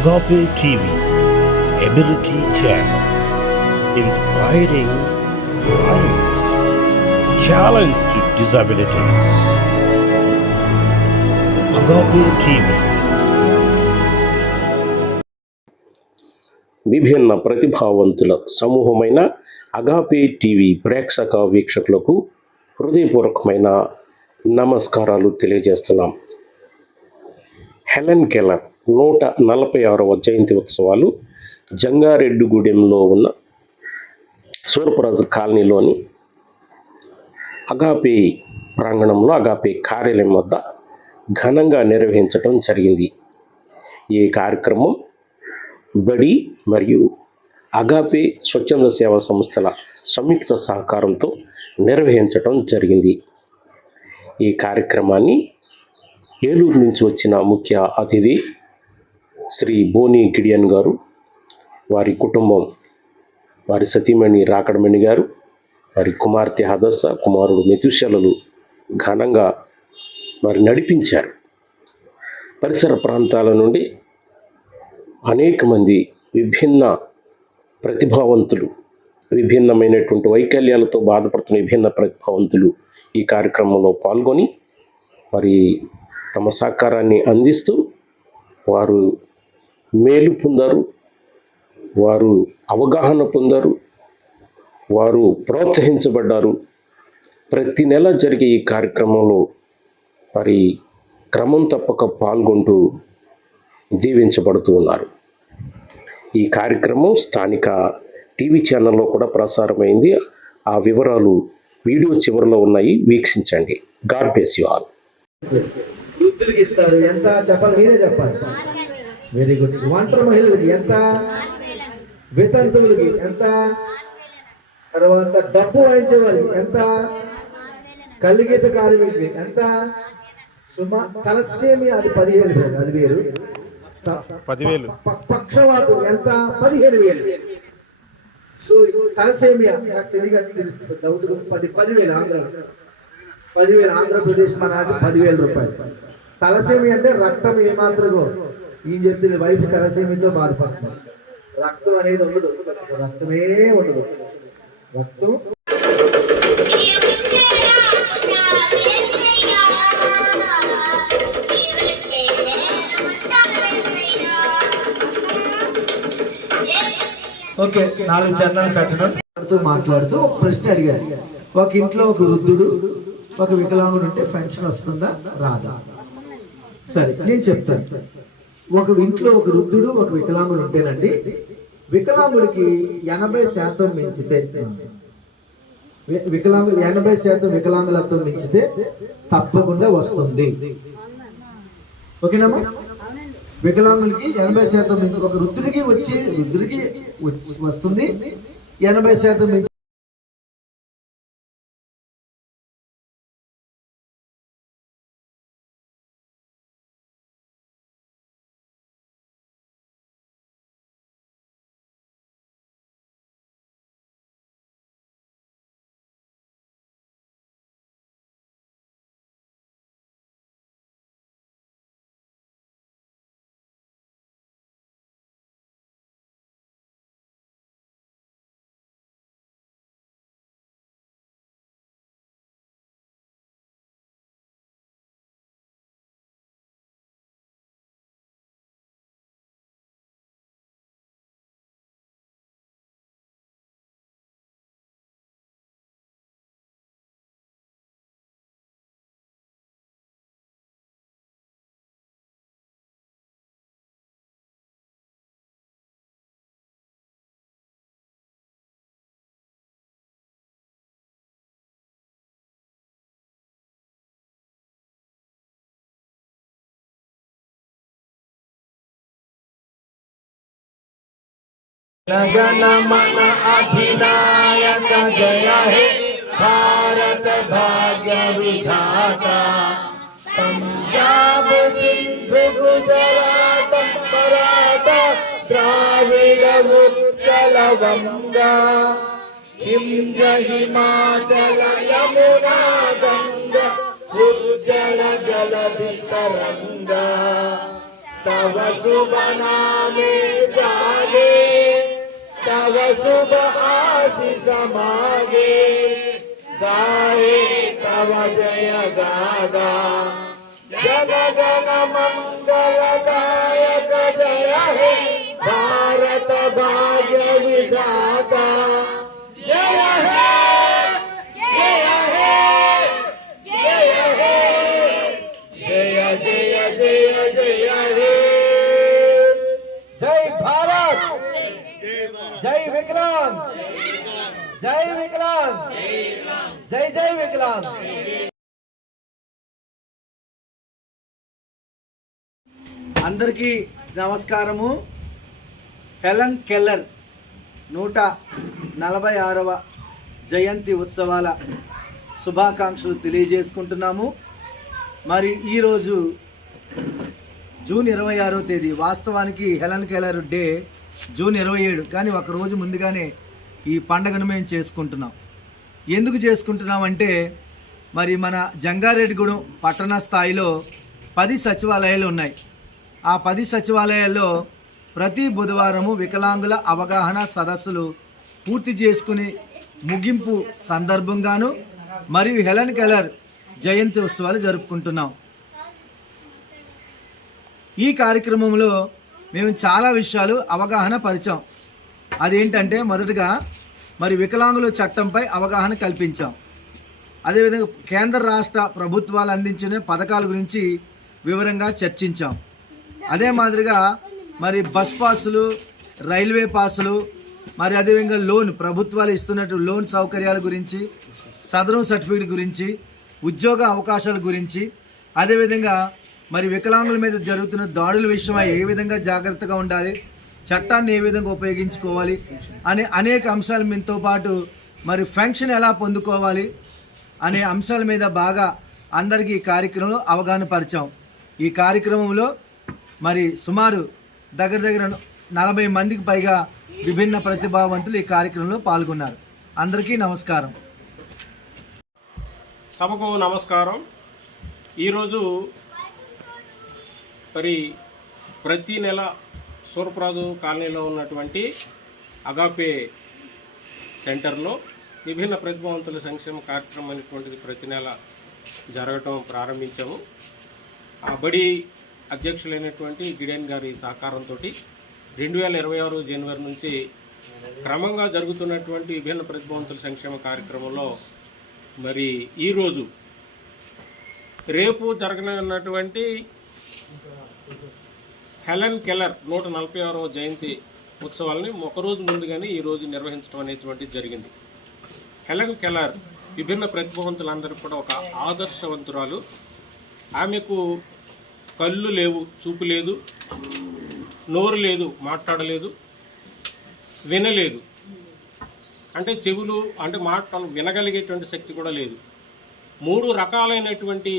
Agape TV, Ability Channel, inspiring lives, challenge to disabilities. Agape TV. విభిన్న ప్రతిభావంతుల సమూహమైన agape TV ప్రేక్షక వీక్షకులకు హృదయపూర్వకమైన నమస్కారాలు తెలియజేస్తున్నాం. హెలెన్ కెల్లర్ 146వ జయంతి ఉత్సవాలు జంగారెడ్డిగూడెంలో ఉన్న సూర్పరాజు కాలనీలోని అగాపే ప్రాంగణంలో అగాపే కార్యాలయం వద్ద ఘనంగా నిర్వహించడం జరిగింది. ఈ కార్యక్రమం బడి మరియు అగాపే స్వచ్ఛంద సేవా సంస్థల సంయుక్త సహకారంతో నిర్వహించడం జరిగింది. ఈ కార్యక్రమాన్ని ఏలూరు నుంచి వచ్చిన ముఖ్య అతిథి శ్రీ బోని గిడియన్ గారు, వారి కుటుంబం, వారి సతీమణి రాకడమణి గారు, వారి కుమార్తె హదస్స, కుమారుడు మెతుశలలు ఘనంగా వారు నడిపించారు. పరిసర ప్రాంతాల నుండి అనేక మంది విభిన్న ప్రతిభావంతులు, విభిన్నమైనటువంటి వైకల్యాలతో బాధపడుతున్న విభిన్న ప్రతిభావంతులు ఈ కార్యక్రమంలో పాల్గొని మరి తమ సహకారాన్ని అందిస్తూ వారు మేలు పొందారు, వారు అవగాహన పొందారు, వారు ప్రోత్సహించబడ్డారు. ప్రతి నెల జరిగే ఈ కార్యక్రమంలో మరి క్రమం తప్పక పాల్గొంటూ దీవించబడుతూ ఉన్నారు. ఈ కార్యక్రమం స్థానిక టీవీ ఛానల్లో కూడా ప్రసారమైంది. ఆ వివరాలు వీడియో చివరిలో ఉన్నాయి, వీక్షించండి. God bless you all. వృద్ధులకి ఇస్తారు ఎంత చెప్పాలి, మీరే చెప్పాలి. Very good. ఒంటరి మహిళలకి ఎంత, వితంతువులకి ఎంత, తర్వాత డబ్బు వాయించే వారికి ఎంత, కలిగీత కార్మికులకి ఎంత, తలసేమియా అది 15,000, అది వేరు. 10,000. పక్షవాతం ఎంత, 15,000. సో తలసేమియా నాకు తెలియదు, 10,000 ఆంధ్రప్రదేశ్ మన 10,000 రూపాయలు. తలసేమి అంటే రక్తం ఏమాత్రమో ఈయన చెప్తే వైఫ్ తలసేమితో బాధపడుతుంది. రక్తం అనేది ఉండదు, రక్తమే ఉండదు. రక్తం ఓకే. 4 చరణాలు పెట్టడం మాట్లాడుతూ ఒక ప్రశ్న అడిగారు. ఒక ఇంట్లో ఒక వృద్ధుడు, ఒక వికలాంగుడు ఉంటే పెన్షన్ వస్తుందా రాదా? సరే, నేను చెప్తాను. ఒక ఇంట్లో ఒక వృద్ధుడు, ఒక వికలాంగుడు ఉంటేనండి, వికలాంగుడికి 80% మించితే, వికలాంగులు 80% వికలాంగులతో మించితే తప్పకుండా వస్తుంది. ఓకేనమ్మా? వికలాంగులకి 80% మించి ఒక వృద్ధుడికి వస్తుంది. 80% మించి जन मन अधिनायक जय हे भारत भाग्य विधाता, पंजाब सिंध गुजरात मराठा द्राविड़ उत्कल गंगा, हिंद हिमाचल यमुना गंगा उज्जल जलधि तरंगा, तव शुभ नामे जागे, तव शुभ आशीष मागे, गाए तव जय गागा, जन गण मंगलदायक जय हे भारत भाग्य विधाता, जय हे जय हे जय हे जय जय जय जय हे। जय भारत, जय विकलांग, जय विकलांग, जय जय विकलांग। అందరికీ నమస్కారము. హెలెన్ కెల్లర్ 146వ జయంతి ఉత్సవాల శుభాకాంక్షలు తెలియజేసుకుంటున్నాము. మరి ఈరోజు జూన్ 26వ తేదీ, వాస్తవానికి హెలెన్ కెల్లర్ డే జూన్ 27, కానీ ఒక రోజు ముందుగానే ఈ పండుగను మేము చేసుకుంటున్నాం. ఎందుకు చేసుకుంటున్నాం అంటే, మరి మన జంగారెడ్డిగూడెం పట్టణ స్థాయిలో 10 సచివాలయాలు ఉన్నాయి. ఆ 10 సచివాలయాల్లో ప్రతి బుధవారము వికలాంగుల అవగాహన సదస్సులు పూర్తి చేసుకుని ముగింపు సందర్భంగాను మరియు హెలెన్ కెల్లర్ జయంతి ఉత్సవాలు జరుపుకుంటున్నాం. ఈ కార్యక్రమంలో మేము చాలా విషయాలు అవగాహన పరిచాం. అదేంటంటే, మొదటగా మరి వికలాంగుల చట్టంపై అవగాహన కల్పించాం. అదేవిధంగా కేంద్ర రాష్ట్ర ప్రభుత్వాలు అందించిన పథకాల గురించి వివరంగా చర్చించాం. అదే మాదిరిగా మరి బస్ పాసులు, రైల్వే పాసులు, మరి అదేవిధంగా లోన్, ప్రభుత్వాలు ఇస్తున్నట్టు లోన్ సౌకర్యాల గురించి, సదరం సర్టిఫికేట్ గురించి, ఉద్యోగ అవకాశాల గురించి, అదేవిధంగా మరి వికలాంగుల మీద జరుగుతున్న దాడుల విషయమై ఏ విధంగా జాగ్రత్తగా ఉండాలి, చట్టాన్ని ఏ విధంగా ఉపయోగించుకోవాలి అనే అనేక అంశాల మీతో పాటు మరి పెన్షన్ ఎలా పొందుకోవాలి అనే అంశాల మీద బాగా అందరికీ ఈ కార్యక్రమంలో అవగాహన పరిచాం. ఈ కార్యక్రమంలో మరి సుమారు దగ్గర 40 మందికి పైగా విభిన్న ప్రతిభావంతులు ఈ కార్యక్రమంలో పాల్గొన్నారు. అందరికీ నమస్కారం. సభకు నమస్కారం. ఈరోజు మరి ప్రతి నెల సూర్పరాజు కాలనీలో ఉన్నటువంటి అగాపే సెంటర్లో విభిన్న ప్రతిభావంతుల సంక్షేమ కార్యక్రమం అనేటువంటిది ప్రతి నెల జరగటం ప్రారంభించాము. ఆ బడి అధ్యక్షులైనటువంటి గిడెన్ గారి సహకారంతో 2026 జనవరి నుంచి క్రమంగా జరుగుతున్నటువంటి విభిన్న ప్రతిభావంతుల సంక్షేమ కార్యక్రమంలో మరి ఈరోజు రేపు జరగనున్నటువంటి హెలెన్ కెల్లర్ 146వ జయంతి ఉత్సవాలని ఒకరోజు ముందుగానే ఈరోజు నిర్వహించడం అనేటువంటిది జరిగింది. హెలెన్ కెల్లర్ విభిన్న ప్రతిభావంతులందరికీ కూడా ఒక ఆదర్శవంతురాలు. ఆమెకు కళ్ళు లేవు, చూపు లేదు, నోరు లేదు, మాట్లాడలేదు, వినలేదు, అంటే చెవులు అంటే మాటలు వినగలిగేటువంటి శక్తి కూడా లేదు. 3 రకాలైనటువంటి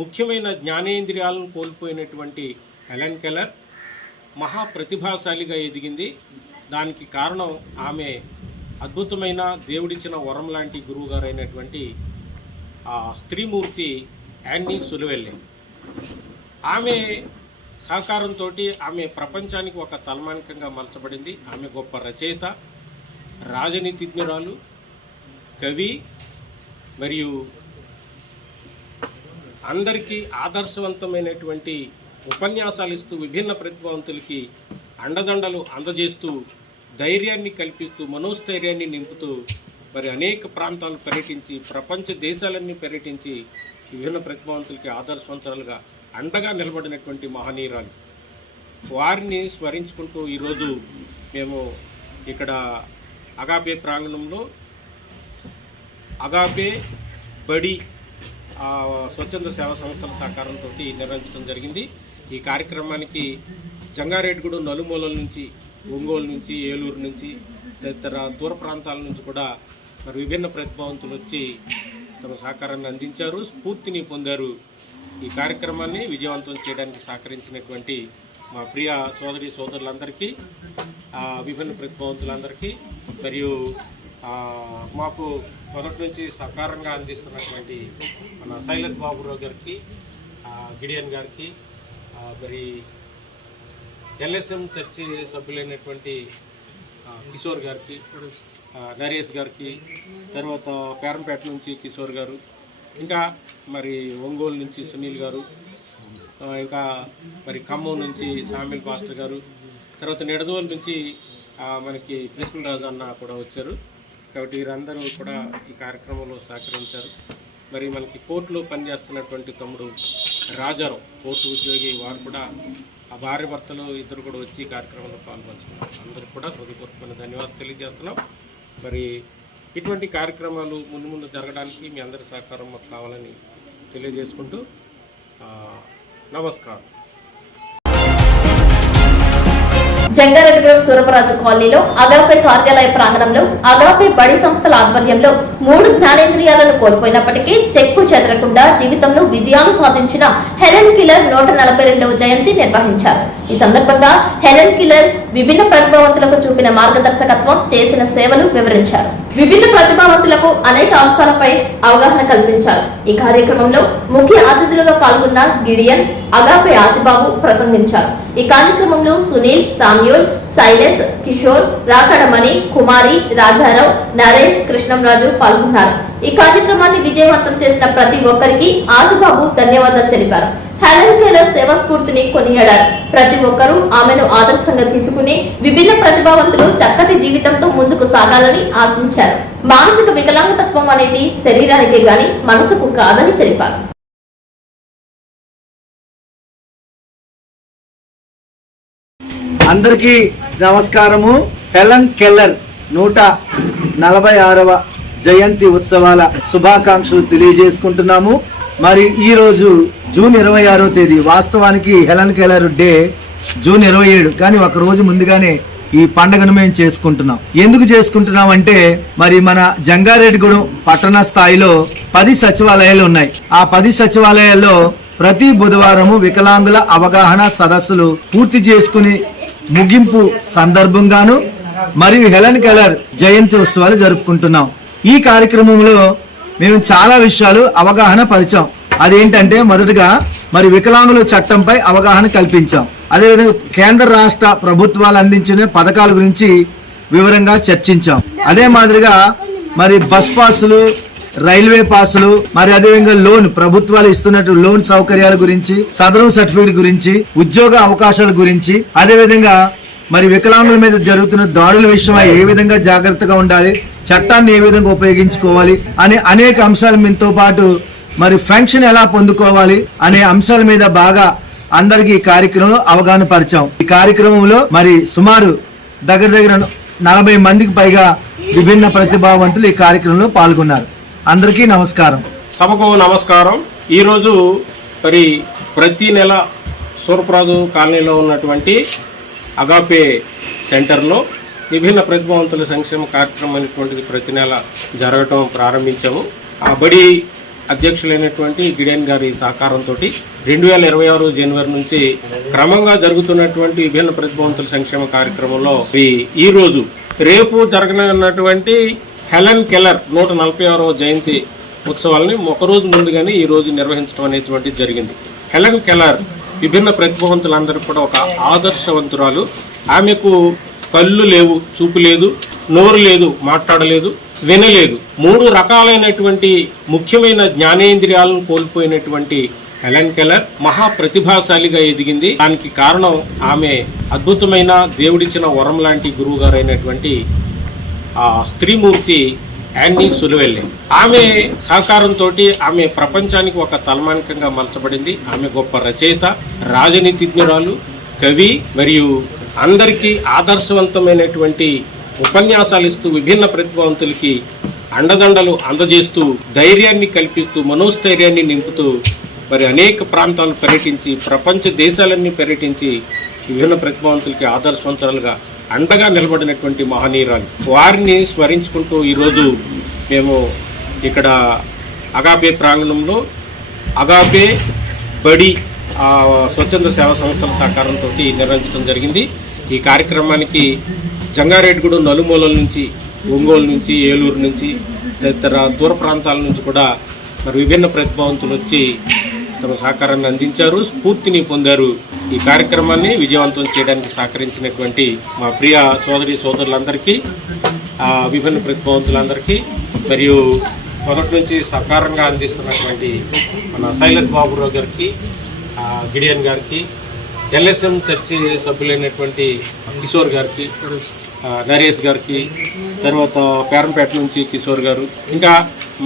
ముఖ్యమైన జ్ఞానేంద్రియాలను కోల్పోయినటువంటి హెలెన్ కెల్లర్ మహా ప్రతిభాశాలిగా ఎదిగింది. దానికి కారణం ఆమె అద్భుతమైన దేవుడిచ్చిన వరం లాంటి గురువుగారు అయినటువంటి ఆ స్త్రీమూర్తి యాన్నీ సులువెల్లే. ఆమె సహకారంతో ఆమె ప్రపంచానికి ఒక తలమానికంగా మలచబడింది. ఆమె గొప్ప రచయిత, రాజనీతిజ్ఞురాలు, కవి, మరియు అందరికీ ఆదర్శవంతమైనటువంటి ఉపన్యాసాలు ఇస్తూ విభిన్న ప్రతిభావంతులకి అండదండలు అందజేస్తూ ధైర్యాన్ని కల్పిస్తూ మనోస్థైర్యాన్ని నింపుతూ మరి అనేక ప్రాంతాలు పర్యటించి ప్రపంచ దేశాలన్నీ పర్యటించి విభిన్న ప్రతిభావంతులకి ఆదర్శవంతులుగా అండగా నిలబడినటువంటి మహనీయురాలు. వారిని స్మరించుకుంటూ ఈరోజు మేము ఇక్కడ అగాపే ప్రాంగణంలో అగాపే బడి స్వచ్ఛంద సేవా సంస్థల సహకారంతో నిర్వహించడం జరిగింది. ఈ కార్యక్రమానికి జంగారెడ్డిగూడెం నలుమూలల నుంచి, ఒంగోలు నుంచి, ఏలూరు నుంచి, తదితర దూర ప్రాంతాల నుంచి కూడా మరి విభిన్న ప్రతిభావంతులు వచ్చి తమ సహకారాన్ని అందించారు, స్ఫూర్తిని పొందారు. ఈ కార్యక్రమాన్ని విజయవంతం చేయడానికి సహకరించినటువంటి మా ప్రియ సోదరులందరికీ, విభిన్న ప్రతిభావంతులందరికీ, మరియు మాకు మొదటి నుంచి సహకారంగా అందిస్తున్నటువంటి మన శైలజ్ బాబురావు గారికి, గిడియన్ గారికి, మరి ఎల్ఎస్ఎం చర్చి సభ్యులైనటువంటి కిషోర్ గారికి, నరేష్ గారికి, తర్వాత పేరంపేట నుంచి కిషోర్ గారు, ఇంకా మరి ఒంగోలు నుంచి సునీల్ గారు, ఇంకా మరి ఖమ్మం నుంచి సామిల్ పాస్టర్ గారు, తర్వాత నిడదవోలు నుంచి మనకి కృష్ణరాజు అన్న కూడా వచ్చారు. కాబట్టి వీరందరూ కూడా ఈ కార్యక్రమంలో సహకరించారు. మరి మనకి కోర్టులో పనిచేస్తున్నటువంటి తమ్ముడు రాజారావు, కోర్టు ఉద్యోగి, వారు కూడా ఆ భార్య భర్తలు ఇద్దరు కూడా వచ్చి కార్యక్రమంలో పాల్పంచుకున్నారు. అందరికి కూడా హృదయపూర్వకమైన ధన్యవాదాలు తెలియజేస్తున్నాం. మరి ఇటువంటి కార్యక్రమాలు ముందు జరగడానికి మీ అందరి సహకారం మాకు కావాలని తెలియజేసుకుంటూ నమస్కారం. జంగారెడ్డిగూడెం సూరపరాజు కాలనీలో అగాపే కార్యాలయ ప్రాంగణంలో అగాపే బడి సంస్థల ఆధ్వర్యంలో 3 జ్ఞానేంద్రియాలను కోల్పోయినప్పటికీ చెక్కు చెదరకుండా జీవితంలో విజయాలు సాధించిన హెలెన్ కిల్లర్ 142వ జయంతి నిర్వహించారు. ఈ సందర్భంగా హెలెన్ కిల్లర్ విభిన్న ప్రతిభావంతులకు చూపిన మార్గదర్శకత్వం, చేసిన సేవలు వివరించారు. విభిన్న ప్రతిభావంతులకు అనేక అంశాలపై అవగాహన కల్పించారు. ఈ కార్యక్రమంలో ముఖ్య అతిథులుగా పాల్గొన్న గిడియన్, అగాపే ఆసిబాబు ప్రసంగించారు. ఈ కార్యక్రమంలో సునీల్, సామ్యూల్, శైలేష్, కిషోర్, రాకడమణి, కుమారి, రాజారావు, నరేష్, కృష్ణంరాజు పాల్గొన్నారు. ఈ కార్యక్రమాన్ని విజయవంతం చేసిన ప్రతి ఒక్కరికి ఆసిబాబు ధన్యవాదాలు తెలిపారు. హెలెన్ కెల్లర్ సేవా స్ఫూర్తిని కొనియాడారు. ప్రతి ఒక్కరూ ఆమెను ఆదర్శంగా తీసుకుని విభిన్న ప్రతిభావంతులు చక్కటి జీవితంతో ముందుకు సాగాలని ఆశించారు. మానసిక వికలాంగతత్వం అనేది శరీరానికే గాని మనసుకు కాదని తెలిపారు. అందరికీ నమస్కారము. హెలెన్ కెల్లర్ 146వ జయంతి ఉత్సవాల శుభాకాంక్షలు తెలియజేసుకుంటున్నాము. మరి ఈ రోజు జూన్ 26వ తేదీ, వాస్తవానికి హెలెన్ కెల్లర్ డే జూన్ 27, కానీ ఒక రోజు ముందుగానే ఈ పండుగను మేము చేసుకుంటున్నాం. ఎందుకు చేసుకుంటున్నాం అంటే మరి మన జంగారెడ్డిగూడెం పట్టణ స్థాయిలో 10 సచివాలయాలు ఉన్నాయి. ఆ 10 సచివాలయాల్లో ప్రతి బుధవారము వికలాంగుల అవగాహన సదస్సులు పూర్తి చేసుకుని ముగింపు సందర్భంగాను మరియు హెలెన్ కెల్లర్ జయంతి ఉత్సవాలు జరుపుకుంటున్నాం. ఈ కార్యక్రమంలో మేము చాలా విషయాలు అవగాహన పరిచాం. అదేంటంటే మొదటగా మరి వికలాంగుల చట్టంపై అవగాహన కల్పించాం. అదేవిధంగా కేంద్ర రాష్ట్ర ప్రభుత్వాలు అందించిన పథకాల గురించి వివరంగా చర్చించాం. అదే మాదిరిగా మరి బస్ పాసులు, రైల్వే పాసులు, మరి అదేవిధంగా లోన్, ప్రభుత్వాలు ఇస్తున్నట్టు లోన్ సౌకర్యాల గురించి, సదరం సర్టిఫికేట్ గురించి, ఉద్యోగ అవకాశాల గురించి, అదేవిధంగా మరి వికలాంగుల మీద జరుగుతున్న దాడుల విషయమై ఏ విధంగా జాగ్రత్తగా ఉండాలి, చట్టాన్ని ఏ విధంగా ఉపయోగించుకోవాలి అనే అనేక అంశాల మీతో పాటు మరి పెన్షన్ ఎలా పొందుకోవాలి అనే అంశాల మీద బాగా అందరికీ ఈ కార్యక్రమంలో అవగాహన పరిచాం. ఈ కార్యక్రమంలో మరి సుమారు దగ్గర 40 మందికి పైగా విభిన్న ప్రతిభావంతులు ఈ కార్యక్రమంలో పాల్గొన్నారు. అందరికీ నమస్కారం. సభకు నమస్కారం. ఈరోజు మరి ప్రతి నెల సూరపరాజు కాలనీలో ఉన్నటువంటి అగాపే సెంటర్లో విభిన్న ప్రతిభావంతుల సంక్షేమ కార్యక్రమం అనేటువంటిది ప్రతి నెల జరగటం ప్రారంభించాము. ఆ బడి అధ్యక్షులైనటువంటి గిడెన్ గారి సహకారంతో 2026 జనవరి నుంచి క్రమంగా జరుగుతున్నటువంటి విభిన్న ప్రతిభావంతుల సంక్షేమ కార్యక్రమంలో ఈ రోజు రేపు జరగనున్నటువంటి హెలెన్ కెల్లర్ 146వ జయంతి ఉత్సవాలని ఒకరోజు ముందుగానే ఈ రోజు నిర్వహించడం అనేటువంటిది జరిగింది. హెలెన్ కెల్లర్ విభిన్న ప్రతిభావంతులందరూ కూడా ఒక ఆదర్శవంతురాలు. ఆమెకు కళ్ళు లేవు, చూపు లేదు, నోరు లేదు, మాట్లాడలేదు, వినలేదు. 3 రకాలైనటువంటి ముఖ్యమైన జ్ఞానేంద్రియాలను కోల్పోయినటువంటి హెలెన్ కెల్లర్ మహా ప్రతిభాశాలిగా ఎదిగింది. దానికి కారణం ఆమె అద్భుతమైన దేవుడిచ్చిన వరం లాంటి గురువు గారైనటువంటి ఆ స్త్రీమూర్తి యాన్నీ సులువెల్లే. ఆమె సహకారంతో ఆమె ప్రపంచానికి ఒక తలమానికంగా మలచబడింది. ఆమె గొప్ప రచయిత, రాజనీతిజ్ఞురాలు, కవి, మరియు అందరికీ ఆదర్శవంతమైనటువంటి ఉపన్యాసాలు ఇస్తూ విభిన్న ప్రతిభావంతులకి అండదండలు అందజేస్తూ ధైర్యాన్ని కల్పిస్తూ మనోస్థైర్యాన్ని నింపుతూ మరి అనేక ప్రాంతాలు పర్యటించి ప్రపంచ దేశాలన్నీ పర్యటించి విభిన్న ప్రతిభావంతులకి ఆదర్శవంతులుగా అండగా నిలబడినటువంటి మహనీయురాలు. వారిని స్మరించుకుంటూ ఈరోజు మేము ఇక్కడ అగాపే ప్రాంగణంలో అగాపే బడి స్వచ్ఛంద సేవా సంస్థల సహకారంతో నిర్వహించడం జరిగింది. ఈ కార్యక్రమానికి జంగారెడ్డిగూడెం నలుమూలల నుంచి, ఒంగోలు నుంచి, ఏలూరు నుంచి, తదితర దూర ప్రాంతాల నుంచి కూడా మరి విభిన్న ప్రతిభావంతులు వచ్చి తమ సహకారాన్ని అందించారు, స్ఫూర్తిని పొందారు. ఈ కార్యక్రమాన్ని విజయవంతం చేయడానికి సహకరించినటువంటి మా ప్రియ సోదరులందరికీ, విభిన్న ప్రతిభావంతులందరికీ, మరియు మొదటి నుంచి సహకారంగా అందిస్తున్నటువంటి మన శైలజ్ బాబురావు గారికి, గిడియన్ గారికి, ఎల్ఎస్ఎం చర్చి సభ్యులైనటువంటి కిషోర్ గారికి, నరేష్ గారికి, తర్వాత పేరంపేట నుంచి కిషోర్ గారు, ఇంకా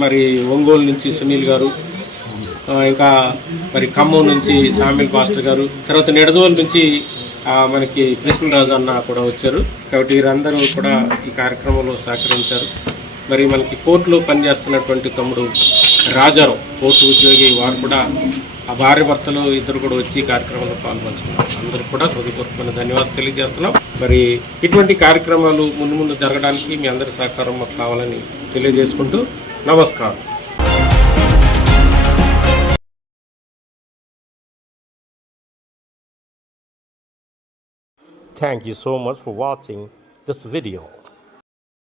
మరి ఒంగోలు నుంచి సునీల్ గారు, ఇంకా మరి ఖమ్మం నుంచి సామిల్ పాస్టర్ గారు, తర్వాత నిడదోలు నుంచి మనకి కృష్ణరాజు అన్న కూడా వచ్చారు. కాబట్టి వీరందరూ కూడా ఈ కార్యక్రమంలో సహకరించారు. మరి మనకి కోర్టులో పనిచేస్తున్నటువంటి తమ్ముడు రాజారావు, కోర్టు ఉద్యోగి, వారు కూడా ఆ భార్య భర్తలు ఇద్దరు కూడా వచ్చి ఈ కార్యక్రమంలో పాల్పంచుకున్నారు. అందరూ కూడా హృదయపూర్వకమైన ధన్యవాదాలు తెలియజేస్తున్నాం. మరి ఇటువంటి కార్యక్రమాలు ముందు జరగడానికి మీ అందరి సహకారం మాకు కావాలని తెలియజేసుకుంటూ నమస్కారం. Thank you so much for watching this video.